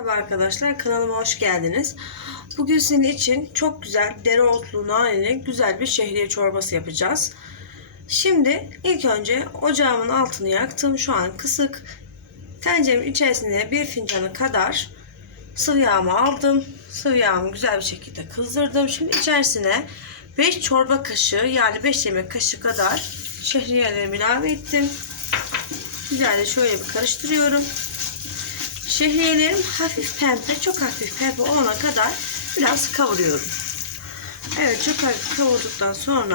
Merhaba arkadaşlar kanalıma hoş geldiniz. Bugün sizin için çok güzel dereotlu naneli güzel bir şehriye çorbası yapacağız. Şimdi ilk önce ocağımın altını yaktım. Şu an kısık. Tenceremin içerisine bir fincanı kadar sıvı yağımı aldım. Sıvı yağımı güzel bir şekilde kızdırdım. Şimdi içerisine 5 çorba kaşığı yani 5 yemek kaşığı kadar şehriyelerimi ilave ettim. Güzelce şöyle bir karıştırıyorum. Şehriyelerim hafif pembe, çok hafif pembe olana kadar biraz kavuruyorum. Evet, çok hafif kavurduktan sonra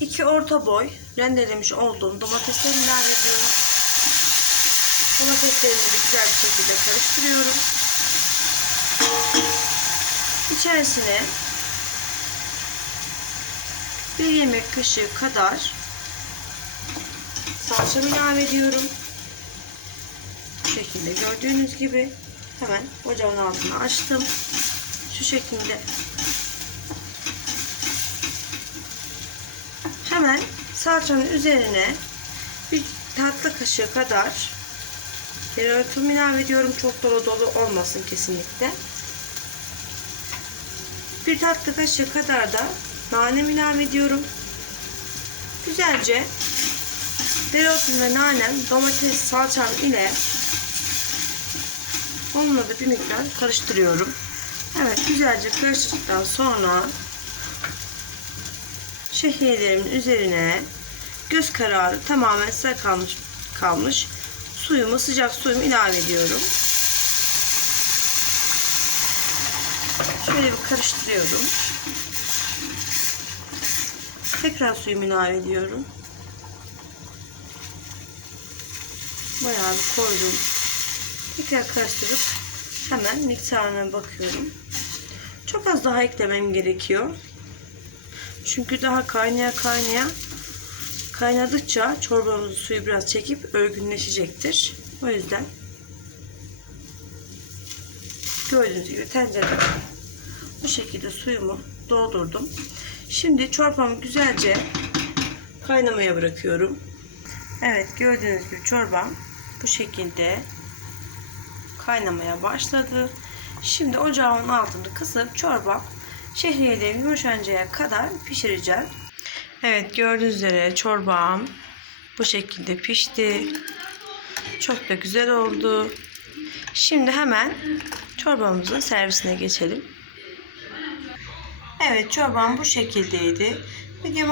iki orta boy rendelemiş olduğum domatesleri ilave ediyorum. Domateslerimi de güzel bir şekilde karıştırıyorum. İçerisine bir yemek kaşığı kadar salçamı ilave ediyorum. Şekilde gördüğünüz gibi hemen ocağın altını açtım. Şu şekilde. Hemen salçanın üzerine bir tatlı kaşığı kadar dereotum ilave ediyorum. Çok dolu dolu olmasın kesinlikle. Bir tatlı kaşığı kadar da nanem ilave ediyorum. Güzelce dereotum ve nanem domates salçam ile onunla da bir miktar karıştırıyorum. Evet güzelce karıştırdıktan sonra şehriyelerimin üzerine göz kararı tamamen size kalmış kalmış suyumu sıcak suyumu ilave ediyorum. Şöyle bir karıştırıyorum. Tekrar suyumu ilave ediyorum. Bayağı bir koydum. Tekrar karıştırıp hemen miktarına bakıyorum. Çok az daha eklemem gerekiyor. Çünkü daha kaynaya kaynaya kaynadıkça çorbamızın suyu biraz çekip örgünleşecektir. O yüzden gördüğünüz gibi tencerede bu şekilde suyumu doldurdum. Şimdi çorbamı güzelce kaynamaya bırakıyorum. Evet gördüğünüz gibi çorbam bu şekilde kaynamaya başladı. Şimdi ocağımın altını kısıp çorba şehriyelerim yumuşancaya kadar pişireceğim. Evet gördüğünüz üzere çorbam bu şekilde pişti. Çok da güzel oldu. Şimdi hemen çorbamızın servisine geçelim. Evet çorbam bu şekildeydi. Videoma